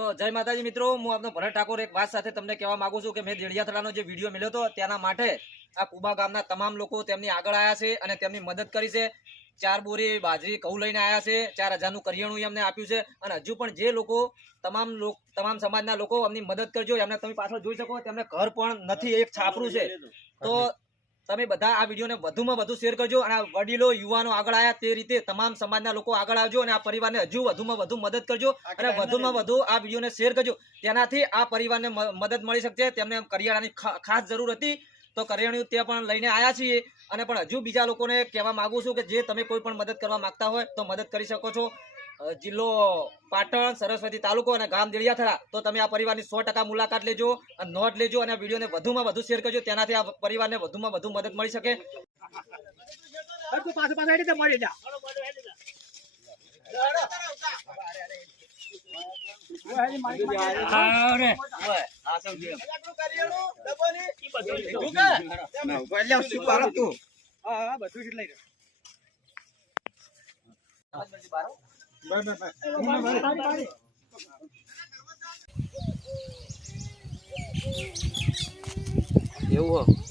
તો જય માતાજી મિત્રો, હું આપનો ભરત ઠાકોર એક વાત સાથે તમને કહેવા માંગુ છું કે મેં દેડિયાથરાનો જે વિડીયો મળ્યો હતો તેના માટે આ કુબા ગામના તમામ લોકો તેમની આગળ આવ્યા છે અને તેમની મદદ કરી છે. 4 બોરી બાજરી ઘઉં લઈને આવ્યા છે, 4000 નું કરિયાણું એમને આપ્યું છે. અને હજુ પણ જે લોકો તમામ સમાજના લોકો એમની મદદ કરજો. એમને તમે પાછળ જોઈ શકો તેમને ઘર પણ નથી, એક છાપરું છે. તો તમે બધા આ વિડીયોને વધુમાં વધુ શેર કરજો અને વડીલો યુવાનો આગળ આવ્યા તે રીતે તમામ સમાજના લોકો આગળ આવજો અને આ પરિવારને હજુ વધુમાં વધુ મદદ કરજો અને વધુમાં વધુ આ વિડીયોને શેર કરજો. તેનાથી આ પરિવારને મદદ મળી શકશે. તેમને કરિયાણાની ખાસ જરૂર હતી તો કરિયાણું તે પણ લઈને આવ્યા છીએ. અને પણ હજુ બીજા લોકોને કહેવા માંગુ છું કે જે તમે કોઈ પણ મદદ કરવા માંગતા હોય તો મદદ કરી શકો છો. જિલ્લો પાટણ, સરસ્વતી તાલુકો અને ગામ દેડિયાથરા. તો તમે આ પરિવારની 100% મુલાકાત લેજો અને નોંધ લેજો અને વિડીયોને વધુમાં વધુ શેર કરજો. તેનાથી આ પરિવારને વધુમાં વધુ મદદ મળી શકે. એવું